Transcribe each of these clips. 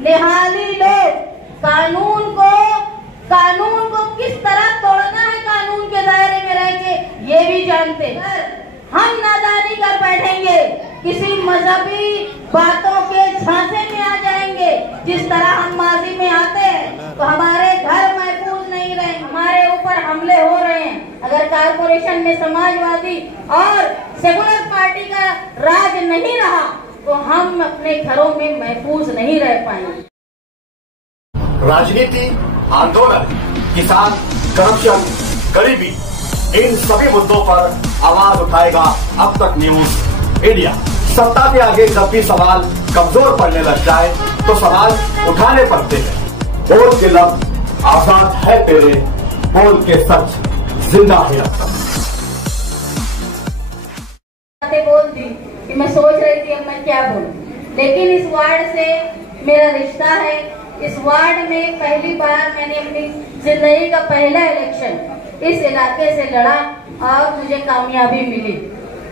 निहाली लोग कानून को किस तरह तोड़ना है, कानून के दायरे में रह के ये भी जानते हैं। हम नादानी कर बैठेंगे, किसी मजहबी बातों के झांसे में आ जाएंगे, जिस तरह हम माजी में आते हैं, तो हमारे घर महफूज नहीं रहे, हमारे ऊपर हमले हो रहे हैं। अगर कारपोरेशन में समाजवादी और सेकुलर पार्टी का राज नहीं रहा तो हम अपने घरों में महफूज नहीं रह पाएंगे। राजनीति, आंदोलन, किसान, करप्शन, गरीबी, इन सभी मुद्दों पर आवाज उठाएगा अब तक न्यूज इंडिया। सत्ता के आगे जब भी सवाल कमजोर पड़ने लग जाए तो सवाल उठाने पड़ते हैं। बोल के लफ्ज आजाद है तेरे, बोल के सच जिंदा है अब तक। बोल दी कि मैं सोच रही थी अब मैं क्या बोलूं, लेकिन इस वार्ड से मेरा रिश्ता है। इस वार्ड में पहली बार मैंने अपनी जिंदगी का पहला इलेक्शन इस इलाके से लड़ा और मुझे कामयाबी मिली।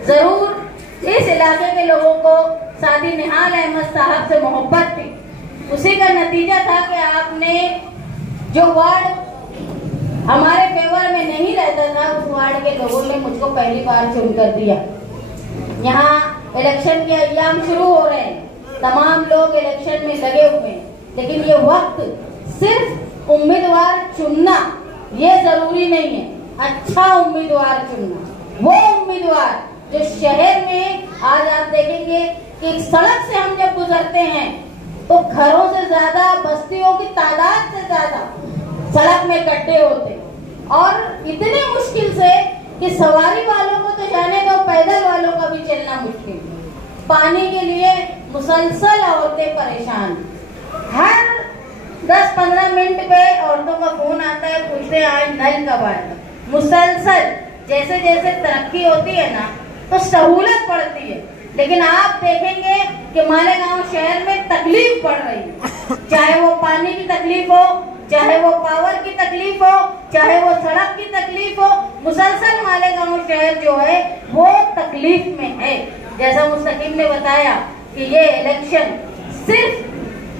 जरूर इस इलाके के लोगों को सादी निहाल अहमद साहब से मोहब्बत थी, उसी का नतीजा था कि आपने जो वार्ड हमारे फेवर में नहीं रहता था, उस वार्ड के लोगों ने मुझको पहली बार चुन कर दिया। यहाँ इलेक्शन के अय्याम शुरू हो रहे हैं, तमाम लोग इलेक्शन में लगे हुए हैं, लेकिन ये वक्त सिर्फ उम्मीदवार चुनना ये जरूरी नहीं है, अच्छा उम्मीदवार चुनना, वो उम्मीदवार जो शहर में आज आप देखेंगे कि सड़क से हम जब गुजरते हैं तो घरों से ज्यादा, बस्तियों की तादाद से ज्यादा सड़क में इकट्ठे होते, और इतनी मुश्किल से कि सवारी वालों को तो जाने का, पैदल वालों का भी चलना मुश्किल। पानी के लिए मुसलसल औरतें परेशान, हर 10-15 मिनट पे औरतों का फोन आता है, पूछते हैं आज नल कब आएगा। मुसलसल जैसे जैसे तरक्की होती है ना तो सहूलत पड़ती है, लेकिन आप देखेंगे कि मालेगांव शहर में तकलीफ पड़ रही है, चाहे वो पानी की तकलीफ हो, चाहे वो पावर की तकलीफ हो, चाहे वो सड़क की तकलीफ हो, मुसलसल मालेगांव शहर जो है वो तकलीफ में है। जैसा मुस्तकीम ने बताया कि ये इलेक्शन सिर्फ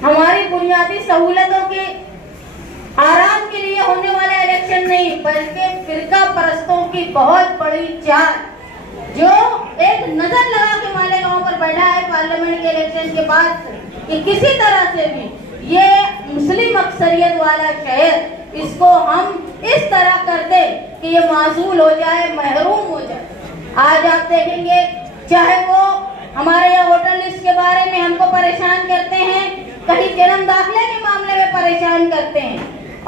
हमारी बुनियादी सहूलतों के आराम के लिए होने वाला इलेक्शन नहीं, बल्कि फिरका परस्तों की बहुत बड़ी चाल जो एक नजर लगा के मालेगांव पर बैठा है पार्लियामेंट के इलेक्शन के बाद से, कि किसी तरह से भी ये मुस्लिम अक्सरियत वाला शहर, इसको हम इस तरह कर दे कि ये माजूल हो जाए, महरूम हो जाए। आज आप देखेंगे चाहे वो हमारे यहाँ वोटर लिस्ट के बारे में हमको परेशान करते हैं, कहीं जन्म दाखिले के मामले में परेशान करते हैं,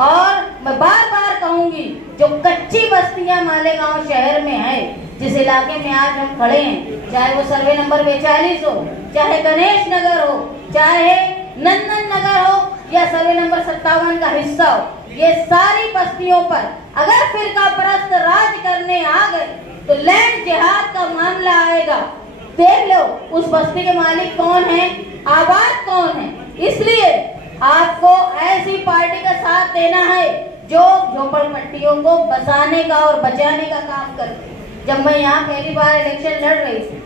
और मैं बार बार कहूंगी जो कच्ची बस्तियां मालेगांव शहर में है, जिस इलाके में आज हम खड़े हैं, चाहे वो सर्वे नंबर 42 हो, चाहे गणेश नगर हो, चाहे नंदन नगर हो, या सर्वे नंबर 57 का हिस्सा हो, ये सारी बस्तियों पर अगर फिरका परस्त राज करने आ गए तो लैंड जिहाद का मामला आएगा। देख लो उस बस्ती के मालिक कौन है, आबाद कौन है। इसलिए आपको ऐसी पार्टी का साथ देना है जो झोपड़पट्टियों को बसाने का और बचाने का काम करती है। जब मैं यहाँ पहली बार इलेक्शन लड़ रही थी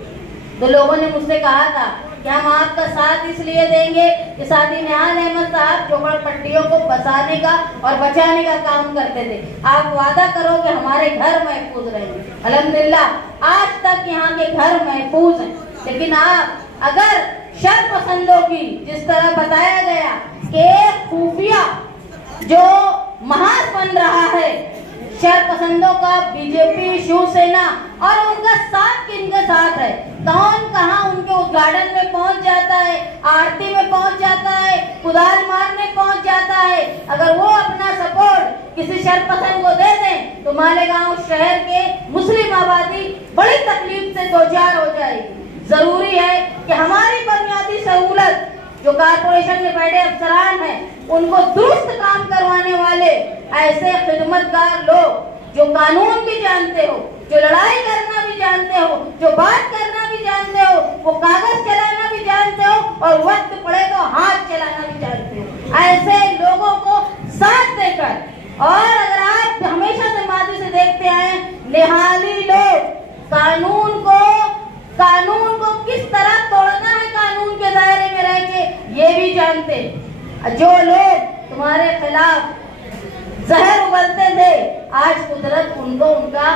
तो लोगों ने मुझसे कहा था कि हम आपका साथ इसलिए देंगे कि सादी निहाल अहमद साहब झोपड़पट्टियों को बसाने का और बचाने का काम करते थे, आप वादा करो कि हमारे घर महफूज रहेंगे। अल्हम्दुलिल्लाह आज तक यहाँ के घर महफूज हैं, लेकिन आप अगर शर पसंदों की, जिस तरह बताया गया कि खुफिया जो महाज बन रहा है शर पसंदों का, बीजेपी, शिवसेना, और उनका साथ किनके साथ है, कौन कहां उनके उद्घाटन में पहुंच जाता है, आरती में पहुंच जाता है, कुदाल मारने पहुंच जाता है। अगर वो अपना सपोर्ट किसी शर पसंद को दे दें तो मालेगांव शहर के मुस्लिम आबादी बड़ी तकलीफ से दोचार हो जाएगी। जरूरी है कि हमारी बुनियादी सहूलत जो कारपोरेशन में बैठे अफसरान हैं, उनको दुरुस्त काम करवाने वाले ऐसे खिदमतगार लोग जो कानून भी जानते हो, जो लड़ाई करना भी जानते हो, जो बात करना भी जानते हो, वो कागज चलाना भी जानते हो, और वक्त पड़े तो हाथ चलाना भी जानते हो, ऐसे लोगों को साथ देकर, और अगर आप हमेशा से माजी से देखते आए, निहाली लोग कानून को किस तरह तोड़ना है, कानून के दायरे में रह के ये भी जानते। जो लोग तुम्हारे खिलाफ जहर उगलते थे, आज कुदरत उनको उनका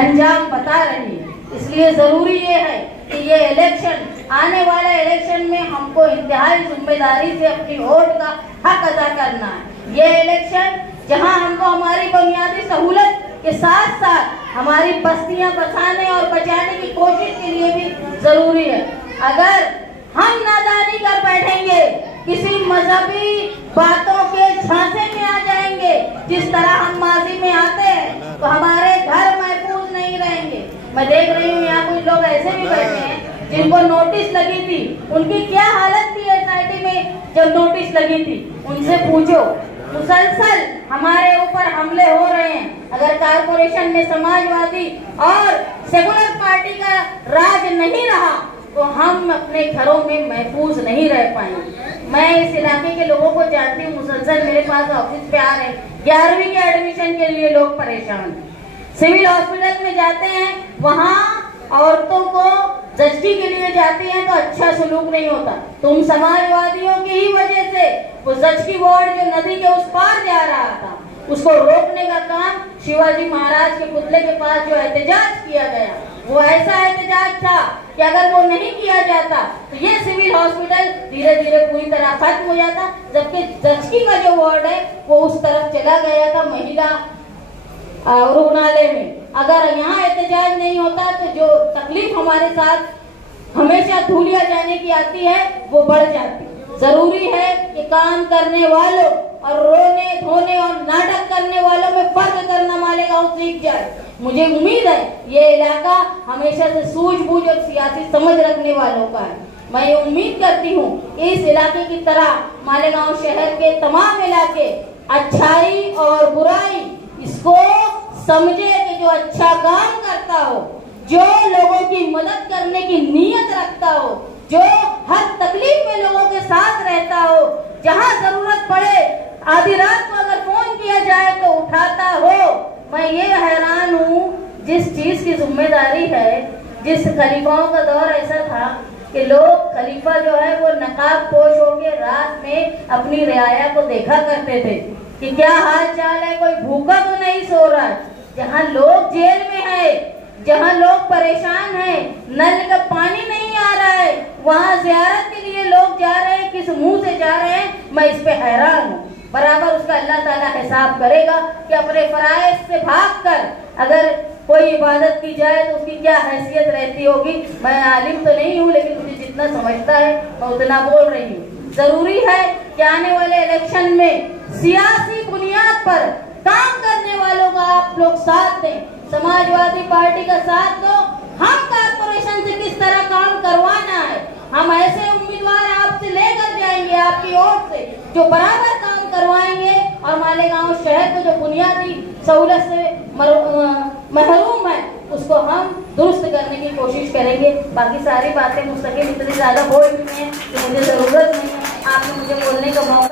अंजाम बता रही है। इसलिए जरूरी ये है कि ये इलेक्शन, आने वाले इलेक्शन में हमको इंतहाई जिम्मेदारी से अपनी वोट का हक अदा करना है। ये इलेक्शन जहां हमको हमारी बुनियादी सहूलत के साथ साथ हमारी बस्तियां बसाने और बचाने की कोशिश के लिए भी जरूरी है। अगर हम नादानी कर बैठेंगे, किसी मजहबी बातों के झांसे में आ जाएंगे, जिस तरह हम माजी में आते हैं, तो हमारे घर महफूज नहीं रहेंगे। मैं देख रही हूँ यहाँ कुछ लोग ऐसे भी बैठे हैं जिनको नोटिस लगी थी। उनकी क्या हालत थी एसआईटी में जब नोटिस लगी थी, उनसे पूछो। मुसलसल हमारे ऊपर हमले हो रहे हैं। अगर कारपोरेशन में समाजवादी और सेकुलर पार्टी का राज नहीं रहा तो हम अपने घरों में महफूज नहीं रह पाएंगे। मैं इस इलाके के लोगों को जानती हूँ, मुसलसल मेरे पास ऑफिस पे आ रहे हैं। 11वीं के एडमिशन के लिए लोग परेशान। सिविल हॉस्पिटल में जाते हैं, वहाँ औरतों को जस्टिस के लिए जाती हैं तो अच्छा सलूक नहीं होता। तुम समाजवादियों की ही वजह से वो जस्टिस वार्ड जो नदी के उस पार जा रहा था, उसको रोकने का काम शिवाजी महाराज के पुतले के पास जो एहतजाज किया गया, वो ऐसा एहतजाज था कि अगर वो नहीं किया जाता तो ये सिविल हॉस्पिटल धीरे धीरे पूरी तरह खत्म हो जाता। जबकि जस्टिस का जो वार्ड है वो उस तरफ चला गया था, महिला रुग्णालय में। अगर यहाँ एहतजाज नहीं होता तो जो तकलीफ हमारे साथ हमेशा धूलिया जाने की आती है वो बढ़ जाती। जरूरी है कि काम करने वालों और रोने धोने और नाटक करने वालों में फर्क करना मालेगांव सीख जाए। मुझे उम्मीद है ये इलाका हमेशा से सूझबूझ और सियासी समझ रखने वालों का है। मैं ये उम्मीद करती हूँ इस इलाके की तरह मालेगांव शहर के तमाम इलाके अच्छाई और बुराई इसको समझे कि जो अच्छा काम करता हो, जो लोगों की मदद करने की नीयत रखता हो, जो हर तकलीफ में लोगों के साथ रहता हो, जहां जरूरत पड़े आधी रात को अगर फोन किया जाए तो उठाता हो। मैं ये हैरान हूँ, जिस चीज की जिम्मेदारी है, जिस खलीफाओं का दौर ऐसा था कि लोग खलीफा जो है वो नकाब पोश होकर रात में अपनी रियाया को देखा करते थे कि क्या हाल चाल है, कोई भूखा तो नहीं सो रहा है। जहाँ लोग जेल में है, जहाँ लोग परेशान हैं, नल का पानी नहीं आ रहा है, वहाँ ज़ियारत के लिए लोग जा रहे हैं, किस मुंह से जा रहे हैं, मैं इस पे हैरान हूँ। बराबर उसका अल्लाह ताला हिसाब करेगा कि अपने फराइज से भागकर अगर कोई इबादत की जाए तो उसकी क्या हैसियत रहती होगी। मैं आलिम तो नहीं हूँ, लेकिन मुझे जितना समझता है मैं उतना बोल रही हूँ। जरूरी है कि आने वाले इलेक्शन में सियासी बुनियाद पर काम करने वालों का आप लोग साथ दें, समाजवादी पार्टी का साथ दो। हम कारपोरेशन से किस तरह काम करवाना है, हम ऐसे उम्मीदवार आपसे लेकर जाएंगे आपकी ओर से जो बराबर काम करवाएंगे और मालेगांव शहर को जो बुनियादी सहूलत से महरूम है उसको हम दुरुस्त करने की कोशिश करेंगे। बाकी सारी बातें मुस्तकिल इतनी ज्यादा बोल चुके हैं कि मुझे जरूरत नहीं है, आपने मुझे बोलने का मौका